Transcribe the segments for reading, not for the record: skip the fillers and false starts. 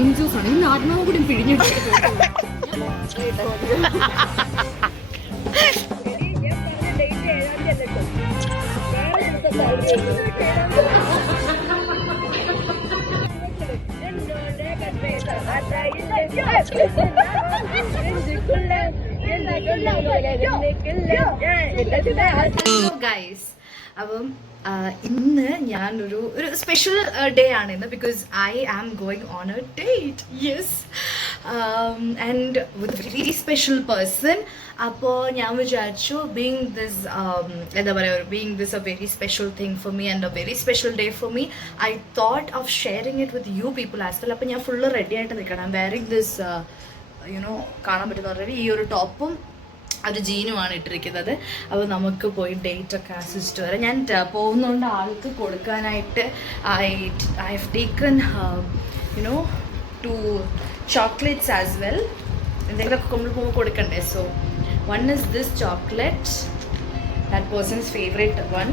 Lime juice ആണ്. ഇന്ന് ആത്മാവ് കൂടി പിഴിഞ്ഞിട്ട് ഗൈസ്, അപ്പം ഇന്ന് ഞാനൊരു സ്പെഷ്യൽ ഡേ ആണ് ഇന്ന്. Because I am going on a date. Yes, and with very special person. അപ്പോൾ ഞാൻ വിചാരിച്ചു ബീങ് ദിസ് എന്താ പറയുക, being this a very special thing for me and a very special day for me, I thought of sharing it with you people as well. അപ്പോൾ ഞാൻ full ready ആയിട്ട് നിൽക്കണം. I am wearing this you know കാണാൻ പറ്റുന്ന already ഈ ഒരു ടോപ്പും ഒരു ജീനുമാണ് ഇട്ടിരിക്കുന്നത്. അപ്പോൾ നമുക്ക് പോയി ഡേറ്റ് ഒക്കെ ആസ്വദിച്ചിട്ട് വരാം. ഞാൻ പോകുന്നതുകൊണ്ട് ആൾക്ക് കൊടുക്കാനായിട്ട് I have taken you know 2 chocolates as well. എന്തെങ്കിലുമൊക്കെ നമ്മൾ പോകുമ്പോൾ കൊടുക്കണ്ടേ. So one is this chocolate, that persons favourite one.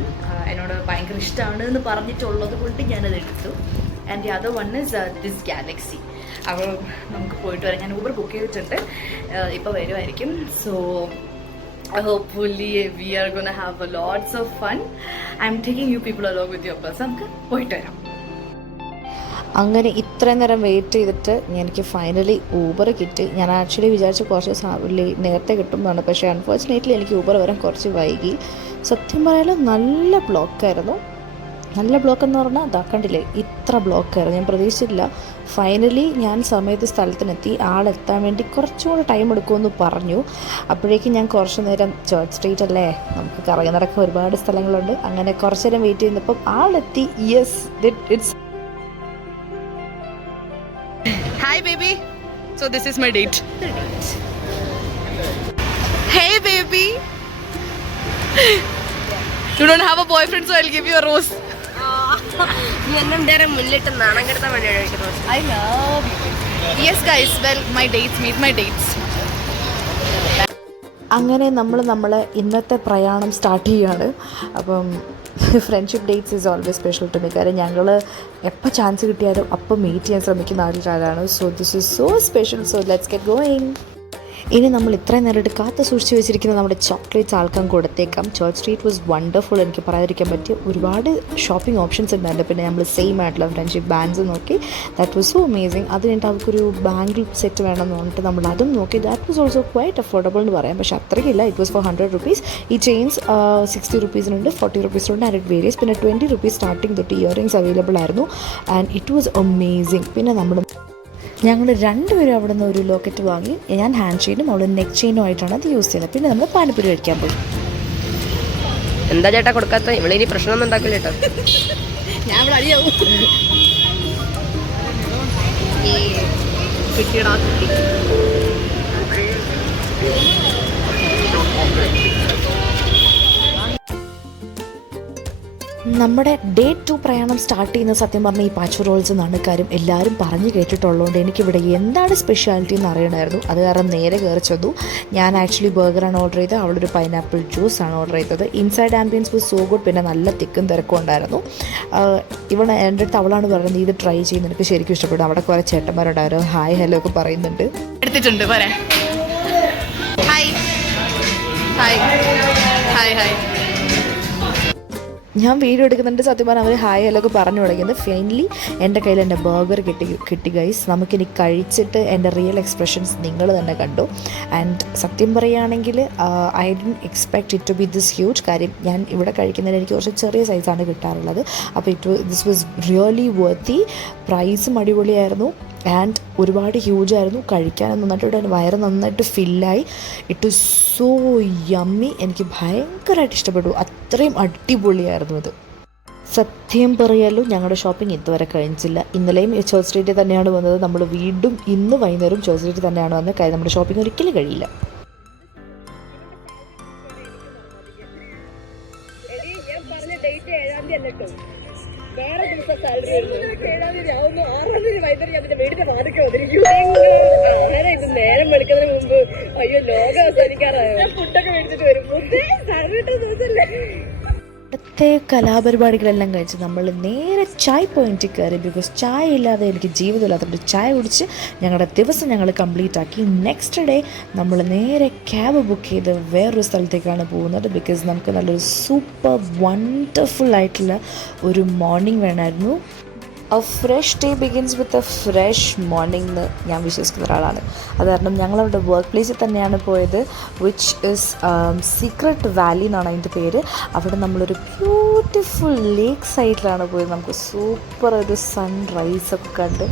എന്നോട് ഭയങ്കര ഇഷ്ടമാണ് എന്ന് പറഞ്ഞിട്ടുള്ളത് കൊണ്ട് ഞാനത് എടുത്തു. And the other one is this Galaxy. അപ്പോൾ നമുക്ക് പോയിട്ട് വരാം. ഞാൻ ഊബർ ബുക്ക് ചെയ്തിട്ടുണ്ട്, ഇപ്പോൾ വരുമായിരിക്കും. So hopefully we are gonna have a lots of fun. I'm taking you people along with your bus. നമുക്ക് പോയിട്ട് വരാം. അങ്ങനെ ഇത്രയും നേരം വെയിറ്റ് ചെയ്തിട്ട് എനിക്ക് ഫൈനലി ഊബർ കിട്ടി. ഞാൻ ആക്ച്വലി വിചാരിച്ചു കുറച്ച് നേരത്തെ കിട്ടുമെന്നാണ്, പക്ഷേ അൺഫോർച്ചുനേറ്റ്ലി എനിക്ക് ഊബർ വരാൻ കുറച്ച് വൈകി. സത്യം പറയാൻ നല്ല ബ്ലോക്കായിരുന്നു. നല്ല ബ്ലോക്ക് എന്ന് പറഞ്ഞാൽ അതാക്കണ്ടില്ലേ, ഇത്ര ബ്ലോക്കായിരുന്നു. ഞാൻ പ്രതീക്ഷിച്ചില്ല. ഫൈനലി ഞാൻ സമയത്ത് സ്ഥലത്തിനെത്തി. ആളെത്താൻ വേണ്ടി കുറച്ചും കൂടെ ടൈം എടുക്കുമെന്ന് പറഞ്ഞു. അപ്പോഴേക്കും ഞാൻ കുറച്ച് നേരം ചേർച്ച് സ്ട്രീറ്റ് അല്ലേ, നമുക്ക് കറങ്ങി നടക്കാൻ ഒരുപാട് സ്ഥലങ്ങളുണ്ട്. അങ്ങനെ കുറച്ച് നേരം വെയിറ്റ് ചെയ്യുന്നപ്പം ആളെത്തി. Yes, it's Hi baby, so this is my date. Hey baby, you don't have a boyfriend, so I'll give you a rose. I love you. Yes guys, well my dates, meet my dates. അങ്ങനെ നമ്മൾ ഇന്നത്തെ പ്രയാണം start ചെയ്യുകയാണ്. അപ്പം friendship dates is always special to me. കാര്യം ഞങ്ങൾ എപ്പോൾ chance കിട്ടിയാലും അപ്പോൾ മീറ്റ് ചെയ്യാൻ ശ്രമിക്കുന്ന ആൾക്കാരാണ്. So this is so special. So let's get going. ഇനി നമ്മൾ ഇത്രയും നേരമായിട്ട് കാത്ത് സൂക്ഷിച്ച് വെച്ചിരിക്കുന്ന നമ്മുടെ ചോക്ലേറ്റ്സ് ആൾക്കാൻ കൊടുത്തേക്കാം. Church street was wonderful. എനിക്ക് പറയാതിരിക്കാൻ പറ്റിയ ഒരുപാട് ഷോപ്പിംഗ് ഓപ്ഷൻസ് ഉണ്ടായിരുന്നു. പിന്നെ നമ്മൾ സെയിം ആയിട്ടുള്ള ഫ്രണ്ട്ഷിപ്പ് ബാൻഡ്സ് നോക്കി, ദാറ്റ് വാസ് സോ അമേസിങ്. അത് കഴിഞ്ഞിട്ട് അവർക്കൊരു ബാംഗിൾ സെറ്റ് വേണമെന്ന് പറഞ്ഞിട്ട് നമ്മൾ അതും നോക്കി. That was also quite affordable എന്ന് പറയാം, പക്ഷേ അത്രയ്ക്കില്ല. It was for 100 rupees. ഈ ചെയിൻസ് 60 rupees-നുണ്ട്, 40 rupees-നുണ്ട്, ആൻഡ് ഇറ്റ് വേരിയസ്. പിന്നെ 20 rupees സ്റ്റാർട്ടിങ് തൊട്ട് ഇയറിങ്സ് അവൈലബിൾ ആയിരുന്നു. And it was amazing. പിന്നെ ഞങ്ങൾ രണ്ടുപേരും അവിടെ നിന്ന് ഒരു ലോക്കറ്റ് വാങ്ങി. ഞാൻ ഹാൻഡ് ചെയിനും അവൾ നെക്ക് ചെയിനും ആയിട്ടാണ് അത് യൂസ് ചെയ്യുന്നത്. പിന്നെ നമ്മൾ പാനിപ്പൂരി കഴിക്കാൻ പോയി. എന്താ ചേട്ടാ കൊടുക്കാത്ത? ഇവിടെ ഇനി പ്രശ്നമൊന്നും ഉണ്ടാക്കില്ല കേട്ടോ. ഞാൻ ഇവിടെ അടിയാവും. കിട്ടിയടാ കിട്ടി. നമ്മുടെ ഡേ 2 പ്രയാണം സ്റ്റാർട്ട് ചെയ്യുന്നത് സത്യം പറഞ്ഞാൽ ഈ പാച്ചു റോൾസ് എന്നാണ്. കാര്യം എല്ലാവരും പറഞ്ഞു കേട്ടിട്ടുള്ളതുകൊണ്ട് എനിക്കിവിടെ എന്താണ് സ്പെഷ്യാലിറ്റി എന്ന് അറിയണമായിരുന്നു. അത് കാരണം നേരെ കയറി ചെന്നു. ഞാൻ ആക്ച്വലി ബർഗറാണ് ഓർഡർ ചെയ്തത്. അവളൊരു പൈനാപ്പിൾ ജ്യൂസാണ് ഓർഡർ ചെയ്തത്. Inside ambience was so good. പിന്നെ നല്ല തിക്കും തിരക്കും ഉണ്ടായിരുന്നു. ഇവിടെ എൻ്റെ അടുത്ത് അവളാണ് പറയുന്നത് ഇത് ട്രൈ ചെയ്യുന്നത് എനിക്ക് ശരിക്കും ഇഷ്ടപ്പെട്ടു. അവിടെ കുറേ ചേട്ടന്മാരുണ്ടായിരുന്നു. ഹായ് ഹലോ ഒക്കെ പറയുന്നുണ്ട്. എടുത്തിട്ടുണ്ട് പറയാം. Hi hi hi hi. ഞാൻ വീഡിയോ എടുക്കുന്നുണ്ട്. സത്യം പറഞ്ഞാൽ അവർ ഹായ് ഹലോ ഒക്കെ പറഞ്ഞു തുടങ്ങിയത്. ഫൈനലി എൻ്റെ കയ്യിൽ എൻ്റെ ബർഗർ കിട്ടി ഗൈസ്. നമുക്കിനി കഴിച്ചിട്ട് എൻ്റെ റിയൽ എക്സ്പ്രഷൻസ് നിങ്ങൾ തന്നെ കണ്ടു. ആൻഡ് സത്യം പറയുകയാണെങ്കിൽ I didn't expect it to be this huge. കാര്യം ഞാൻ ഇവിടെ കഴിക്കുന്നതിന് എനിക്ക് കുറച്ച് ചെറിയ സൈസാണ് കിട്ടാറുള്ളത്. അപ്പോൾ ദിസ് വാസ് റിയലി വർത്തി. പ്രൈസും അടിപൊളിയായിരുന്നു. ആൻഡ് ഒരുപാട് ഹ്യൂജായിരുന്നു. കഴിക്കാനും നന്നായിട്ട് വയറ് നന്നായിട്ട് ഫില്ലായി. It was so yummy. എനിക്ക് ഭയങ്കരമായിട്ട് ഇഷ്ടപ്പെട്ടു. അത്രയും അടിപൊളിയായിരുന്നു അത്. സത്യം പറയാലോ ഞങ്ങളുടെ ഷോപ്പിംഗ് ഇതുവരെ കഴിഞ്ഞില്ല. ഇന്നലെയും ചേർച്ച് സ്ട്രീറ്റിൽ തന്നെയാണ് വന്നത്. നമ്മൾ വീണ്ടും ഇന്ന് വൈകുന്നേരം ചേർച്ച് സ്ട്രീറ്റിൽ തന്നെയാണ് വന്നത്. കാര്യം നമ്മുടെ ഷോപ്പിംഗ് ഒരിക്കലും കഴിയില്ല. വേറെ ദിവസം സാലറി വീടിന്റെ വാതിക്കെ വന്നിരിക്കും. ഇത് നേരം വെളുക്കുന്നതിന് മുമ്പ് അയ്യോ ലോകം അവസാനിക്കാറായോ. ഫുഡൊക്കെ മേടിച്ചിട്ട് വരും. സാലറി കിട്ടുന്ന ദിവസമല്ലേ. അന്നത്തെ കലാപരിപാടികളെല്ലാം കഴിച്ച് നമ്മൾ നേരെ ചായ പോയിന്റിൽ കയറി. ബിക്കോസ് ചായ ഇല്ലാതെ എനിക്ക് ജീവിതമില്ലാത്തതുകൊണ്ട് ചായ കുടിച്ച് ഞങ്ങളുടെ ദിവസം ഞങ്ങൾ കംപ്ലീറ്റ് ആക്കി. നെക്സ്റ്റ് ഡേ നമ്മൾ നേരെ ക്യാബ് ബുക്ക് ചെയ്ത് വേറൊരു സ്ഥലത്തേക്കാണ് പോകുന്നത്. ബിക്കോസ് നമുക്ക് നല്ലൊരു സൂപ്പർ വണ്ടർഫുൾ ആയിട്ടുള്ള ഒരു മോർണിംഗ് വേണമായിരുന്നു. A fresh day begins with a fresh morning എന്ന് ഞാൻ വിശ്വസിക്കുന്ന ഒരാളാണ്. അത് കാരണം ഞങ്ങളവിടെ വർക്ക് പ്ലേസിൽ തന്നെയാണ് പോയത്, വിച്ച് ഇസ് സീക്രട്ട് വാലി എന്നാണ് അതിൻ്റെ പേര്. അവിടെ നമ്മളൊരു ബ്യൂട്ടിഫുൾ ലേക്ക് സൈഡിലാണ് പോയത്. നമുക്ക് സൂപ്പർ ഒരു സൺറൈസൊക്കെ കണ്ട്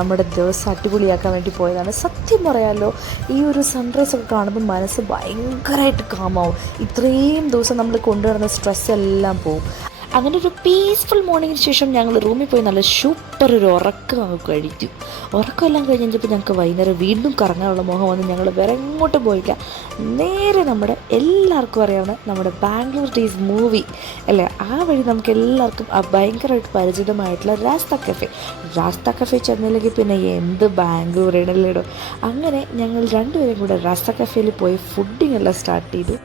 നമ്മുടെ ദിവസം അടിപൊളിയാക്കാൻ വേണ്ടി പോയതാണ്. സത്യം പറയാമല്ലോ, ഈ ഒരു സൺറൈസൊക്കെ കാണുമ്പോൾ മനസ്സ് ഭയങ്കരമായിട്ട് കാമാവും. ഇത്രയും ദിവസം നമ്മൾ കൊണ്ടുവരുന്ന സ്ട്രെസ് എല്ലാം പോവും. അങ്ങനെ ഒരു പീസ്ഫുൾ മോർണിംഗിന് ശേഷം ഞങ്ങൾ റൂമിൽ പോയി നല്ല സൂപ്പർ ഒരു ഉറക്കം നമുക്ക് കഴിച്ചു. ഉറക്കമെല്ലാം കഴിഞ്ഞപ്പോൾ ഞങ്ങൾക്ക് വൈകുന്നേരം വീണ്ടും കറങ്ങാനുള്ള മോഹം വന്ന് ഞങ്ങൾ വേറെ എങ്ങോട്ടും പോയില്ല. നേരെ നമ്മുടെ എല്ലാവർക്കും അറിയാവുന്ന നമ്മുടെ ബാംഗ്ലൂർ ഡേയ്സ് മൂവി അല്ലേ, ആ വഴി നമുക്ക് എല്ലാവർക്കും ഭയങ്കരമായിട്ട് പരിചിതമായിട്ടുള്ള രാസ്ത കഫേ ചെന്നില്ലെങ്കിൽ പിന്നെ എന്ത് ബാംഗ്ലൂരിനല്ലേടോ. അങ്ങനെ ഞങ്ങൾ രണ്ടുപേരും കൂടെ രാസ്ത കഫേയിൽ പോയി ഫുഡിങ് എല്ലാം സ്റ്റാർട്ട് ചെയ്തു.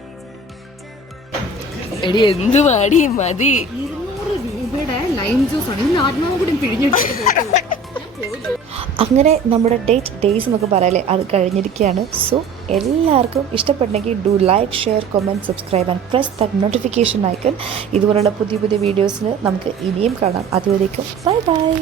എടി എന്ത് പാടി മതി. 200 രൂപയുടെ ലൈം ജ്യൂസ് ആണ്. ഇന്ന് ആത്മാവ് കൂടി പിഴിഞ്ഞിട്ട് അങ്ങനെ നമ്മുടെ ഡേയ്സ് എന്നൊക്കെ പറയലേ, അത് കഴിഞ്ഞിരിക്കുകയാണ്. സോ എല്ലാവർക്കും ഇഷ്ടപ്പെട്ടെങ്കിൽ do like, share, comment, subscribe and press that notification icon. ഇതുപോലുള്ള പുതിയ വീഡിയോസിന് നമുക്ക് ഇനിയും കാണാം. അതുവരേക്കും ബൈ ബൈ.